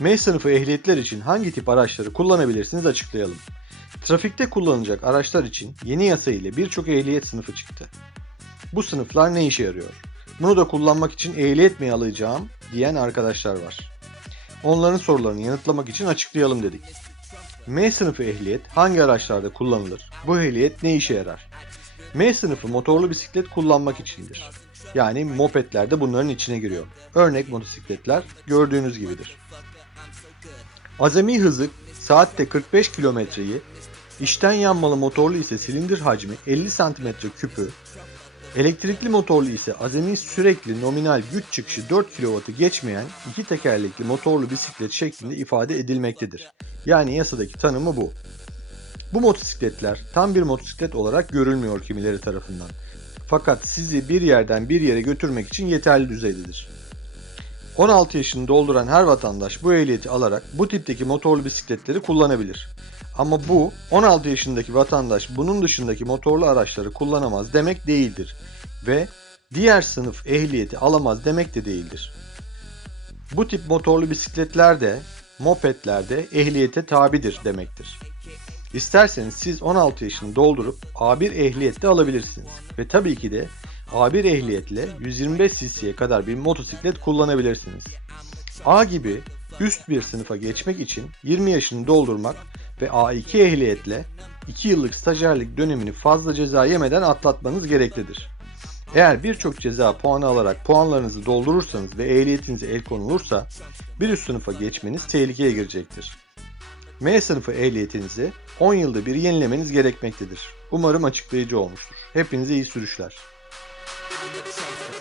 M sınıfı ehliyetler için hangi tip araçları kullanabilirsiniz açıklayalım. Trafikte kullanılacak araçlar için yeni yasa ile birçok ehliyet sınıfı çıktı. Bu sınıflar ne işe yarıyor? Bunu da kullanmak için ehliyet mi alacağım diyen arkadaşlar var. Onların sorularını yanıtlamak için açıklayalım dedik. M sınıfı ehliyet hangi araçlarda kullanılır? Bu ehliyet ne işe yarar? M sınıfı motorlu bisiklet kullanmak içindir. Yani mopedler de bunların içine giriyor. Örnek motosikletler gördüğünüz gibidir. Azami hızı saatte 45 kilometreyi, içten yanmalı motorlu ise silindir hacmi 50 cm küpü, elektrikli motorlu ise azami sürekli nominal güç çıkışı 4 kW'ı geçmeyen iki tekerlekli motorlu bisiklet şeklinde ifade edilmektedir. Yani yasadaki tanımı bu. Bu motosikletler tam bir motosiklet olarak görülmüyor kimileri tarafından. Fakat sizi bir yerden bir yere götürmek için yeterli düzeydedir. 16 yaşını dolduran her vatandaş bu ehliyeti alarak bu tipteki motorlu bisikletleri kullanabilir. Ama bu 16 yaşındaki vatandaş bunun dışındaki motorlu araçları kullanamaz demek değildir ve diğer sınıf ehliyeti alamaz demek de değildir. Bu tip motorlu bisikletler de mopedler de ehliyete tabidir demektir. İsterseniz siz 16 yaşını doldurup A1 ehliyet de alabilirsiniz. Ve tabii ki de A1 ehliyetle 125 cc'ye kadar bir motosiklet kullanabilirsiniz. A gibi üst bir sınıfa geçmek için 20 yaşını doldurmak ve A2 ehliyetle 2 yıllık stajyerlik dönemini fazla ceza yemeden atlatmanız gereklidir. Eğer birçok ceza puanı alarak puanlarınızı doldurursanız ve ehliyetinize el konulursa bir üst sınıfa geçmeniz tehlikeye girecektir. M sınıfı ehliyetinizi 10 yılda bir yenilemeniz gerekmektedir. Umarım açıklayıcı olmuştur. Hepinize iyi sürüşler. something.